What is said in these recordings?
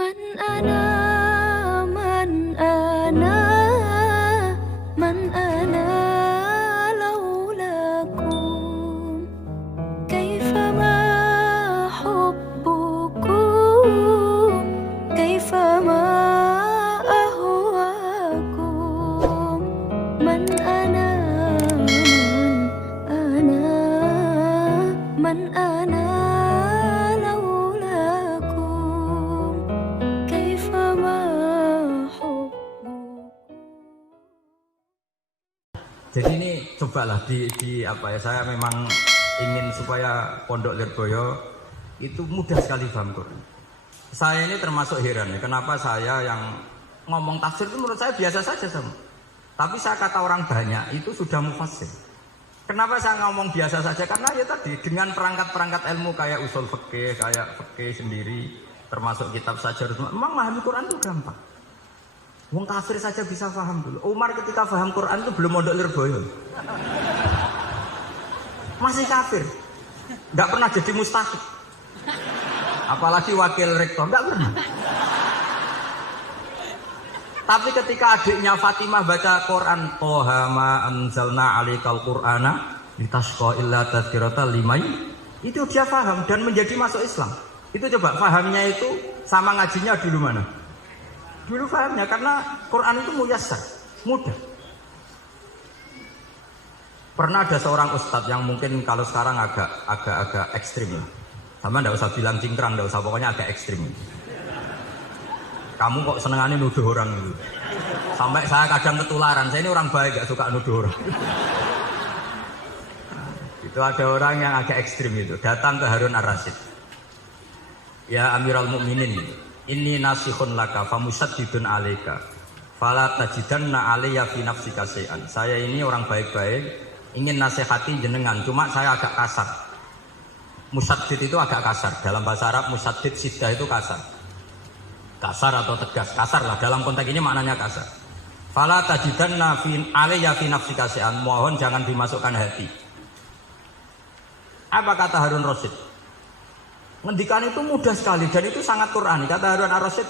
من أنا من أنا من أنا لولاكم كيفما حبكم كيفما أهواكم من أنا من أنا Jadi ini cobalah di apa ya, saya memang ingin supaya Pondok Lirboyo itu mudah sekali paham Quran. Saya ini termasuk heran ya, kenapa saya yang ngomong tafsir itu menurut saya biasa saja sama. Tapi saya kata orang banyak itu sudah mufassir. Kenapa saya ngomong biasa saja? Karena ya tadi dengan perangkat-perangkat ilmu kayak usul fikih, kayak fikih sendiri, termasuk kitab saja, memang memahami Quran itu gampang. Wong kafir saja bisa paham dulu. Umar ketika paham Quran itu belum mondok Lirboyo. Masih kafir. Enggak pernah jadi mustahik. Apalagi wakil rektor, enggak pernah. Tapi ketika adiknya Fatimah baca Quran, Toha ma anzalna alikal Qur'ana litasqa illa tadhkirata limai, itu dia paham dan menjadi masuk Islam. Itu coba pahamnya itu sama ngajinya dulu mana? Dulu pahamnya karena Quran itu muyassar, mudah. Pernah ada seorang ustadz yang mungkin kalau sekarang agak ekstrim lah. Sama ndak usah bilang cingkrang, ndak usah, pokoknya agak ekstrim. Kamu kok senengannya nuduh orang itu. Sampai saya kadang ketularan, saya ini orang baik, gak suka nuduh orang. Itu ada orang yang agak ekstrim itu, datang ke Harun Ar-Rasyid. Ya Amirul Mukminin gitu. Inni nasihun laka famusaddidun alaika fala tajidanna alayya fi nafsika syai'an. Saya ini orang baik-baik, ingin nasihati jenengan, cuma saya agak kasar. Musaddid itu agak kasar. Dalam bahasa Arab musaddid siddah itu kasar. Kasar atau tegas, kasar lah. Dalam konteks ini maknanya kasar. Fala tajidanna fi alayya fi nafsika syai'an. Mohon jangan dimasukkan hati. Apa kata Harun Rasyid? Ngendikan itu mudah sekali dan itu sangat Qur'ani. Kata Harun Ar-Rasyid,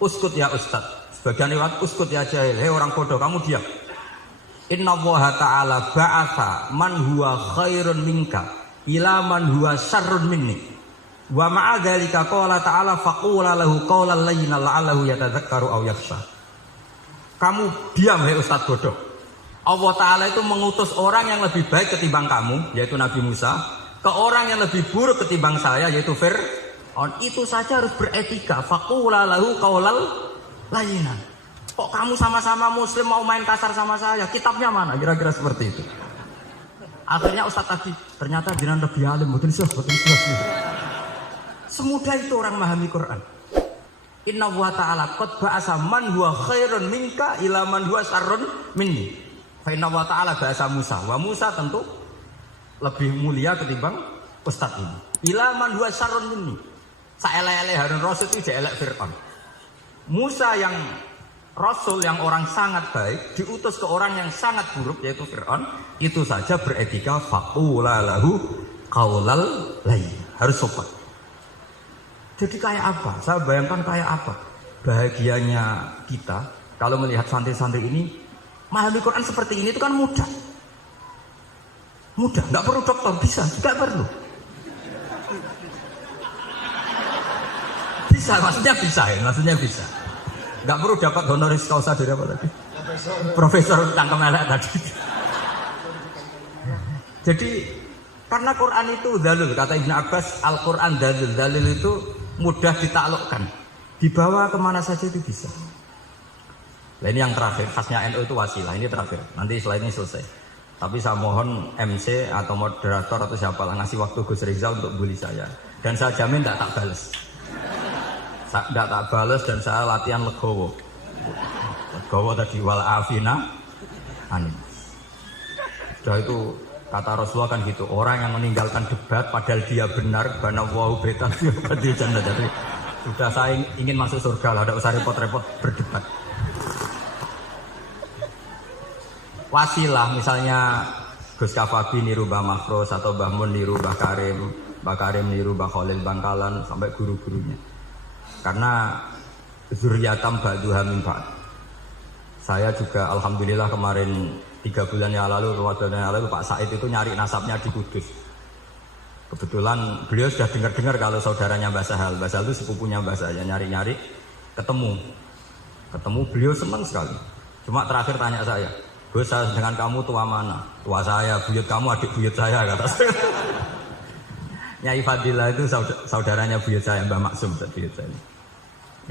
uskut ya Ustaz. Sebagian lewat uskut ya jahil. Hei orang bodoh, kamu diam. Inna Allah Ta'ala ba'atha man huwa khairun minka ila man huwa syarrun minni. Wa ma'adhalika qala ta'ala faqula lahu qawlan layyina la'allahu yatadzakkaru aw yakhsha. Kamu diam hei Ustaz bodoh. Allah Ta'ala itu mengutus orang yang lebih baik ketimbang kamu, yaitu Nabi Musa, ke orang yang lebih buruk ketimbang saya, yaitu Fir'aun. Itu saja harus beretika. Faqula lahu qaulal layyinan. Kok kamu sama-sama muslim mau main kasar sama saya? Kitabnya mana? Kira-kira seperti itu. Akhirnya Ustaz tadi ternyata jenengan lebih alim, betul. Semudah itu orang memahami Quran. Inna wa ta'ala qad ba'asa man huwa khairun minka ila man huwa syarrun minni. Fa inna wa ta'ala ba'asa Musa. Wa Musa tentu lebih mulia ketimbang Ustadz ini. Ila man huwa syarrun minni. Saelek-elek Harun Rasyid itu elek Fir'aun. Musa yang Rasul yang orang sangat baik diutus ke orang yang sangat buruk yaitu Fir'aun. Itu saja beretika faqula lahu qaulal layyin. Harus sopan. Jadi kayak apa? Saya bayangkan kayak apa bahagianya kita kalau melihat santri-santri ini memahami Quran seperti ini. Itu kan mudah. Mudah, nggak perlu dokter, bisa, nggak perlu. Bisa, maksudnya bisa. Nggak perlu dapat honoris causa dari apa tadi? Profesor cangkem elek tadi. Jadi, karena Quran itu dalil, kata Ibn Abbas, Al-Quran dalil itu mudah ditaklukkan. Dibawa kemana saja itu bisa. Nah ini yang terakhir, khasnya NU itu wasilah, ini terakhir. Nanti setelah ini selesai. Tapi saya mohon MC atau moderator atau siapa lah ngasih waktu Gus Rizal untuk bully saya. Dan saya jamin tidak tak balas. Tidak tak balas dan saya latihan legowo. Legowo tadi wal afina anin. Sudah itu kata Rasulullah kan gitu. Orang yang meninggalkan debat padahal dia benar, bana wahu betan di jannah. Jadi sudah saya ingin masuk surga lah, tidak usah repot-repot berdebat. Wasilah misalnya Gus Kafabi niru Mbah Mahfuz atau Mbah Mun niru Mbah Karim niru Mbah Khalil Bangkalan sampai guru-gurunya. Karena Zurriyatam ba'duha min ba'd. Saya juga alhamdulillah kemarin 3 bulan yang lalu, Ramadan yang lalu Pak Said itu nyari nasabnya di Kudus. Kebetulan beliau sudah dengar-dengar kalau saudaranya Mbah Sahal. Mbah Sahal itu sepupunya Mbah saya, nyari-nyari ketemu beliau senang sekali. Cuma terakhir tanya saya, Gus, saya dengan kamu tua mana? Tua saya, buyut kamu adik buyut saya, kata saya. Nyai Fadilah itu saudaranya buyut saya, Mbah Maksum, buyut saya.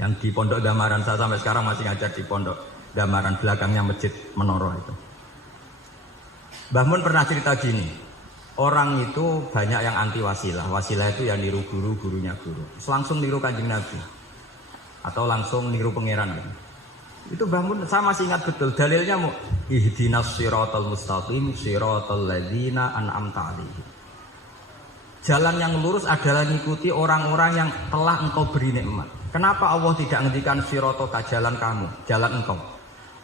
Yang di Pondok Damaran, saya sampai sekarang masih ngajar di Pondok Damaran, belakangnya Masjid Menoro itu. Mbah Mun pernah cerita gini, orang itu banyak yang anti wasilah. Wasilah itu ya niru guru, gurunya guru. Terus langsung niru Kanjeng Nabi atau langsung niru pangeran kan. Itu Mbah Mun saya masih ingat betul dalilnya, mau ihdinas siratal mustaqim siratal ladzina an'amta 'alaihim. Jalan yang lurus adalah mengikuti orang-orang yang telah engkau beri nikmat. Kenapa Allah tidak ngendikan sirata jalan kamu, jalan engkau?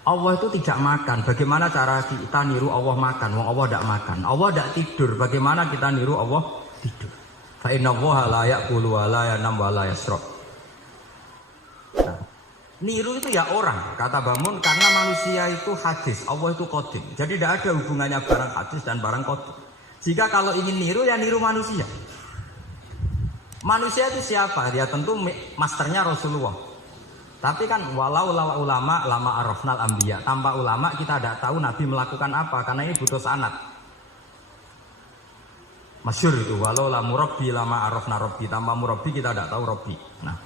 Allah itu tidak makan. Bagaimana cara kita niru Allah makan? Wong Allah tidak makan. Allah tidak tidur. Bagaimana kita niru Allah tidur? Fa inna Allaha la ya'kulu wa la yanam wa la yashrab. Nah, niru itu ya orang, kata Bamun, karena manusia itu hadis, Allah itu qadim. Jadi tidak ada hubungannya barang hadis dan barang qadim. Jika kalau ingin niru ya niru manusia. Manusia itu siapa? Dia tentu masternya Rasulullah. Tapi kan walau ulama lama arafnal anbiya. Tanpa ulama kita tidak tahu Nabi melakukan apa, karena ini butuh sanad. Masyhur itu walau la murabbi lama arafna rabbi. Tanpa murabbi kita tidak tahu rabbi. Nah,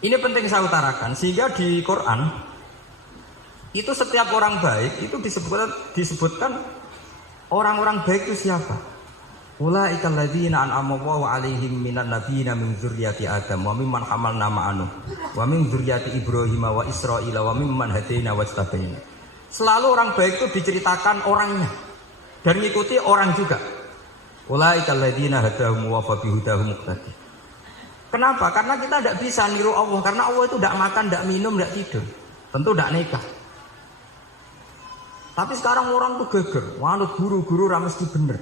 ini penting saya utarakan sehingga di Quran itu setiap orang baik itu disebutkan orang-orang baik itu siapa? Ulaikal ladzina an'ama Allahu 'alaihim minan nabiyina min dzurriyyati Adam wa mimman hamalna ma'anu wa min dzurriyyati Ibrahim wa Israila wa mimman hadaina wastabaina. Selalu orang baik itu diceritakan orangnya dan mengikuti orang juga. Ulaikal ladzina hadahum wa fabihudahum muqtadi. Kenapa? Karena kita tidak bisa niru Allah, karena Allah itu tidak makan, tidak minum, tidak tidur. Tentu tidak nikah. Tapi sekarang orang tuh geger, wanut guru-guru ra mesti bener.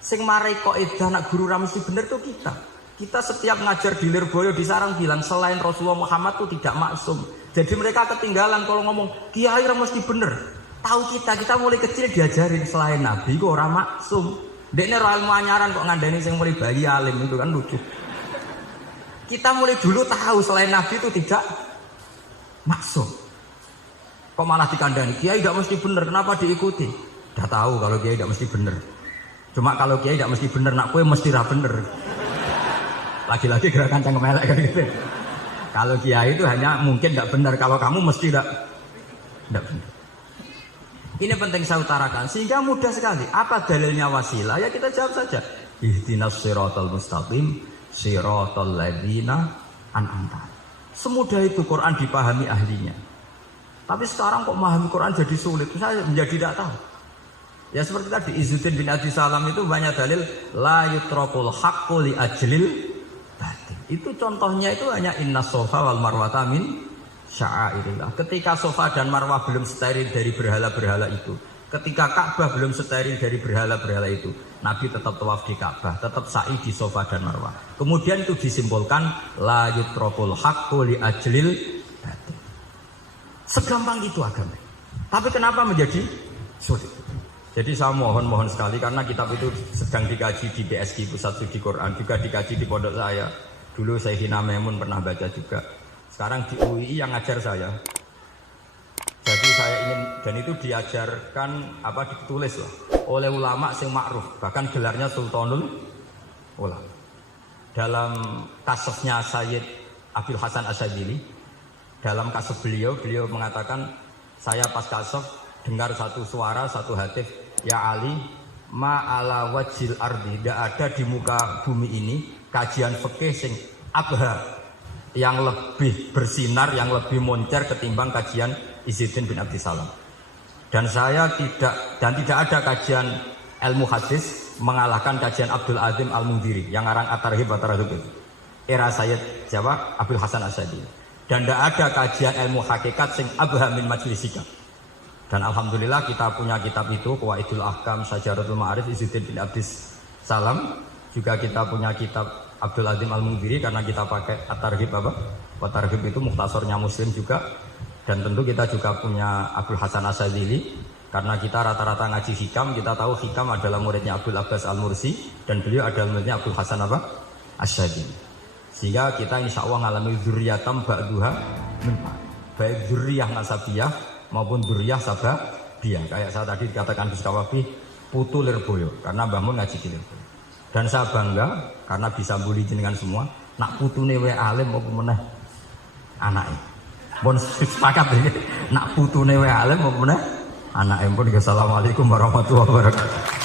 Sing marai kaidah nak guru ra mesti bener tuh kita. Kita setiap ngajar di Lirboyo di Sarang bilang selain Rasulullah Muhammad tuh tidak maksum. Jadi mereka ketinggalan kalau ngomong kiai ra mesti bener. Tahu kita mulai kecil diajarin selain Nabi kok ora maksum. Dekne ora ilmu anyaran kok ngandani sing mulai bayi alim itu kan lucu. Kita mulai dulu tahu selain Nabi itu tidak maksum. Kok malah dikandani kiai tidak mesti bener, kenapa diikuti? Udah tahu kalau kiai tidak mesti bener. Cuma kalau kiai tidak mesti bener, nak kue mesti ra bener. Lagi-lagi gerakan cangkem elek kan gitu. Kalau kiai itu hanya mungkin tidak benar, kalau kamu mesti tidak benar. Ini penting saya utarakan sehingga mudah sekali. Apa dalilnya wasilah? Ya kita jawab saja. Ihdinas siratal mustaqim siratal ladzina an'amta. Semudah itu Quran dipahami ahlinya. Tapi sekarang kok memahami Quran jadi sulit. Saya menjadi tidak tahu. Ya seperti tadi Izzuddin bin Abi Salam itu banyak dalil la yutrakul haqqu li ajlil batil. Itu contohnya itu hanya innas sofa wal marwata min sya'airillah. Ketika sofa dan marwah belum steril dari berhala-berhala itu, ketika Ka'bah belum steril dari berhala-berhala itu, Nabi tetap tawaf di Ka'bah, tetap sa'i di sofa dan marwah. Kemudian itu disimbolkan la yutrakul haqqu li ajlil batil. Segampang itu agama. Tapi kenapa menjadi sulit? Jadi saya mohon sekali karena kitab itu sedang dikaji di BSG Pusat Studi Quran, juga dikaji di pondok saya. Dulu Sayyidina Maimun pernah baca juga. Sekarang di UI yang ngajar saya. Jadi saya ingin, dan itu diajarkan ditulis lah oleh ulama sing ma'ruf, bahkan gelarnya Sultanul Ulama. Dalam kasusnya Sayyid Abdul Hasan Asyadzili, dalam kasus beliau mengatakan, saya pas kasus dengar satu suara, satu hatif, ya Ali, ma'ala wajil ardi, tidak ada di muka bumi ini kajian fikih sing abha, yang lebih bersinar, yang lebih moncer ketimbang kajian Izzuddin bin Abdi Salam. Dan tidak ada kajian ilmu hadis mengalahkan kajian Abdul Azim Al-Mundhiri yang ngarang At-Targhib wa Tarhib itu. Era Sayyid Abdul Hasan Asyadzili. Dan tidak ada kajian ilmu hakikat sing abha min majlisika. Dan alhamdulillah kita punya kitab itu, Qawaidul Ahkam, Syajaratul Ma'arif, Izzuddin bin Abdi Salam. Juga kita punya kitab Abdul Azim Al-Mundhiri karena kita pakai At-Targhib Targhib itu mukhtasornya Muslim juga. Dan tentu kita juga punya Abdul Hasan Asyadzili. Karena kita rata-rata ngaji hikam, kita tahu hikam adalah muridnya Abdul Abbas Al-Mursi. Dan beliau adalah muridnya Abdul Hasan apa? Asyadzili. Sehingga kita insya Allah ngalami dzurriyatam ba'duha min ba'd. Baik dzurriyah nasabiyah maupun dzurriyah sababiyah. Kayak saya tadi dikatakan Gus Kawabi, putu Lirboyo. Karena Mbah Mun ngaji di Lirboyo. Dan saya bangga karena bisa bully jenengan semua. Nak putune wae alim apa meneh anake. Pun sepakat iki. Nak putune wae alim apa meneh anake. Pun assalamualaikum warahmatullahi wabarakatuh.